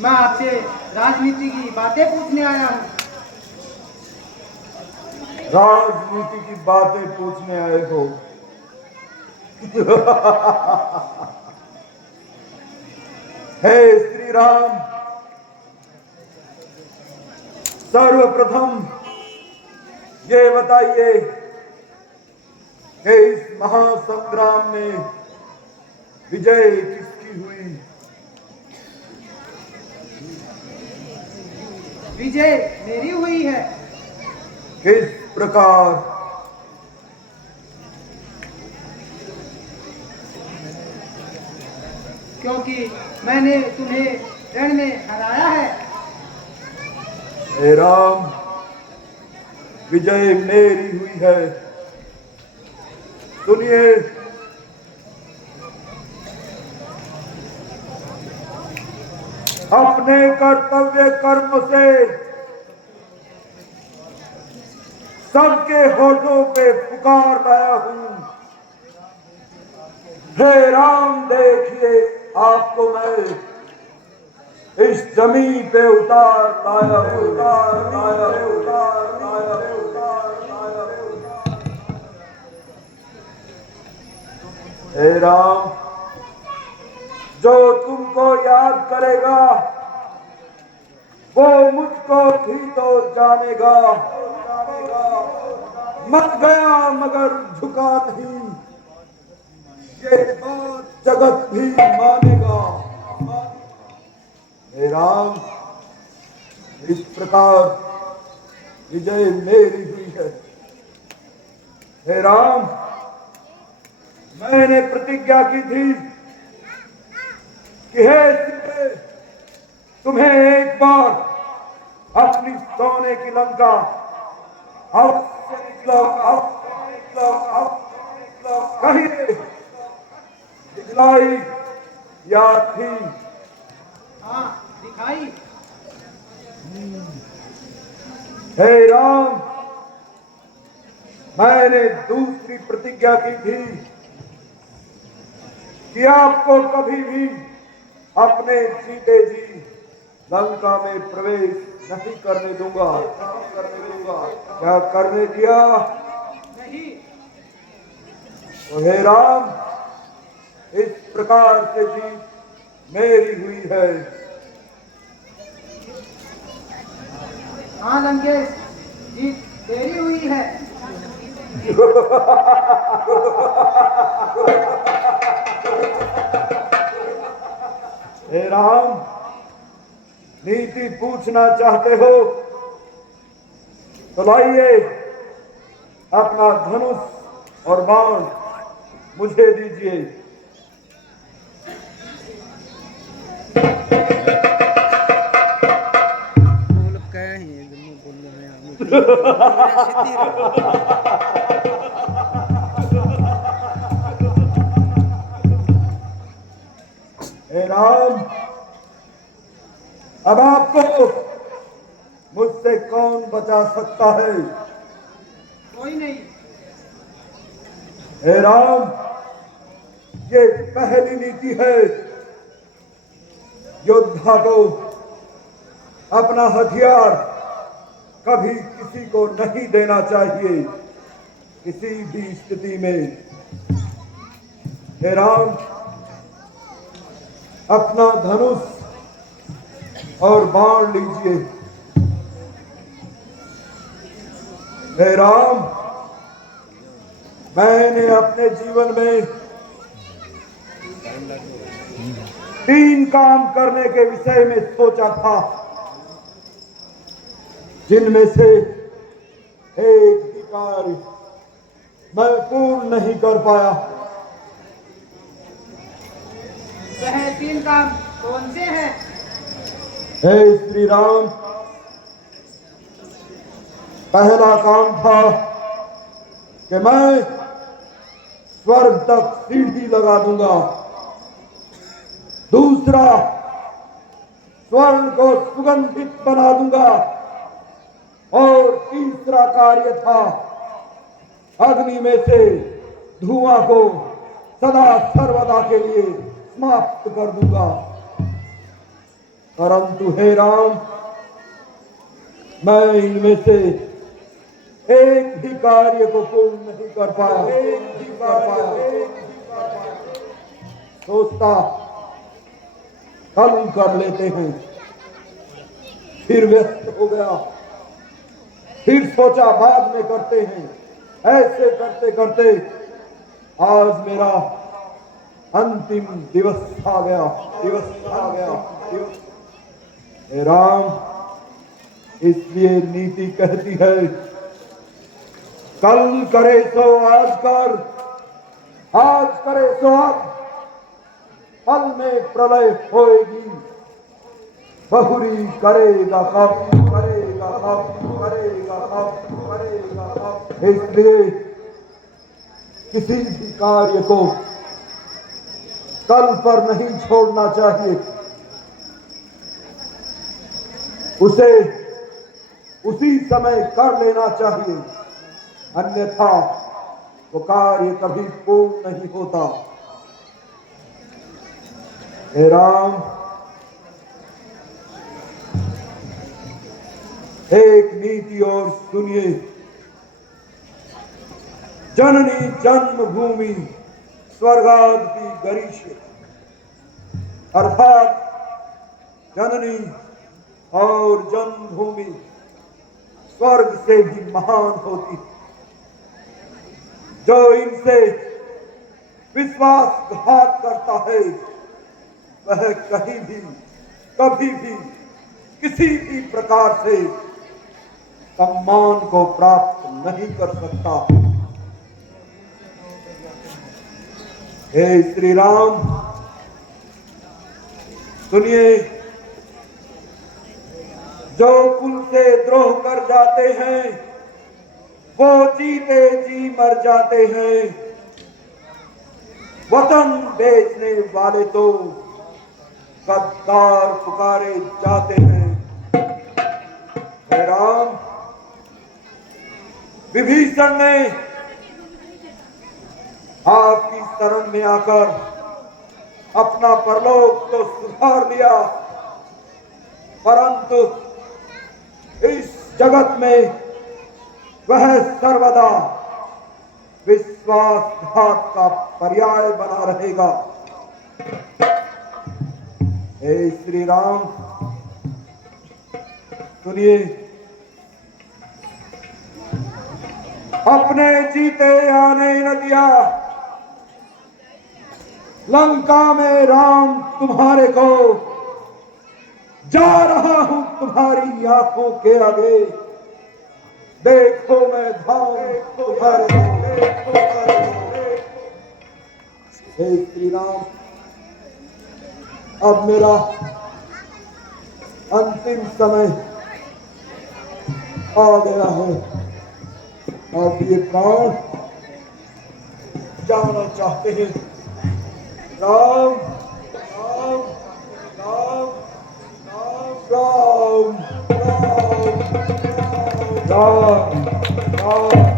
मैं आपसे राजनीति की बातें पूछने आया हूँ। राजनीति की बातें पूछने आए हो? हे श्री राम, सर्वप्रथम ये बताइए कि इस महासंग्राम में विजय किसकी हुई? विजय मेरी हुई है। किस प्रकार? क्योंकि मैंने तुम्हें रण में हराया है। हे राम, विजय मेरी हुई है। सुनिए, अपने कर्तव्य कर्म से सबके होठों पे पुकार लाया हूं। हे राम, देखिए आपको मैं इस जमीन पे उतार लाया हूं, उतार लाया हूं, उतार लाया हूं, उतार लाया हूं। हे राम, जो तुमको याद करेगा वो मुझको भी तो जानेगा। मर गया मगर झुका नहीं, ये बात जगत भी मानेगा। हे राम, इस प्रकार विजय मेरी हुई है। हे राम, मैंने प्रतिज्ञा की थी कि हे सीते, तुम्हें एक बार अपनी सोने की लंका अवश्य निकलो, अवश्य निकलो, अवश्य निकलो। कहिए, दिखलाई या थी? हाँ, दिखाई। हे राम, मैंने दूसरी प्रतिज्ञा की थी कि आपको कभी भी अपने सीते जी लंका में प्रवेश नहीं करने दूंगा, नहीं करने दूंगा। क्या करने दिया? नहीं। तो हे राम, इस प्रकार से जीत मेरी हुई है। हाँ लंकेश, जीत तेरी हुई है। हे राम, नीति पूछना चाहते हो तो लाइए अपना धनुष और बाण मुझे दीजिए। हे राम, अब आपको मुझसे कौन बचा सकता है? कोई नहीं। हे राम, ये पहली नीति है, योद्धा को अपना हथियार कभी किसी को नहीं देना चाहिए, किसी भी स्थिति में। हे राम, अपना धनुष और बाण लीजिए। हे राम, मैंने अपने जीवन में 3 काम करने के विषय में सोचा था, जिनमें से एक भी कार्य मैं पूर्ण नहीं कर पाया। वह 3 काम कौन से हैं? हे श्री राम, पहला काम था कि मैं स्वर्ग तक सीढ़ी लगा दूंगा। दूसरा, स्वर्ण को सुगंधित बना दूंगा। और तीसरा कार्य था, अग्नि में से धुआं को सदा सर्वदा के लिए समाप्त कर दूंगा। परंतु हे राम, मैं इनमें से एक भी कार्य को पूर्ण नहीं कर पाया। सोचता कल कर लेते हैं, फिर व्यस्त हो गया, फिर सोचा बाद में करते हैं। ऐसे करते करते आज मेरा अंतिम दिवस आ गया। हे राम, इसलिए नीति कहती है, कल करे सो आज कर, आज करे सो अब, पल में प्रलय होएगी, बहुरी करेगा कब। इसलिए किसी भी कार्य को कल पर नहीं छोड़ना चाहिए, उसे उसी समय कर लेना चाहिए, अन्यथा वो कार्य कभी पूर्ण नहीं होता। हे राम, एक नीति और सुनिए। जननी जन्मभूमि स्वर्गादपि गरीष्य, अर्थात जननी और जन्मभूमि स्वर्ग से भी महान होती। जो इनसे विश्वासघात करता है, वह कहीं भी कभी भी किसी भी प्रकार से सम्मान को प्राप्त नहीं कर सकता। हे श्री राम, सुनिए, जो कुल से द्रोह कर जाते हैं वो जीते जी मर जाते हैं। वतन बेचने वाले तो गद्दार पुकारे जाते हैं। हे राम, विभीषण ने आपकी शरण में आकर अपना परलोक तो सुधार लिया, परंतु इस जगत में वह सर्वदा विश्वासघात का पर्याय बना रहेगा। हे श्री राम, सुनिए, अपने जीते आने न दिया, लंका में राम तुम्हारे को, जा रहा हूं तुम्हारी आंखों के आगे, देखो मैं धाम तुम्हारे। हे श्री राम, अब मेरा अंतिम समय आ गया है। अब ये प्राण जाना चाहते हैं। राम राम राम राम राम राम राम राम।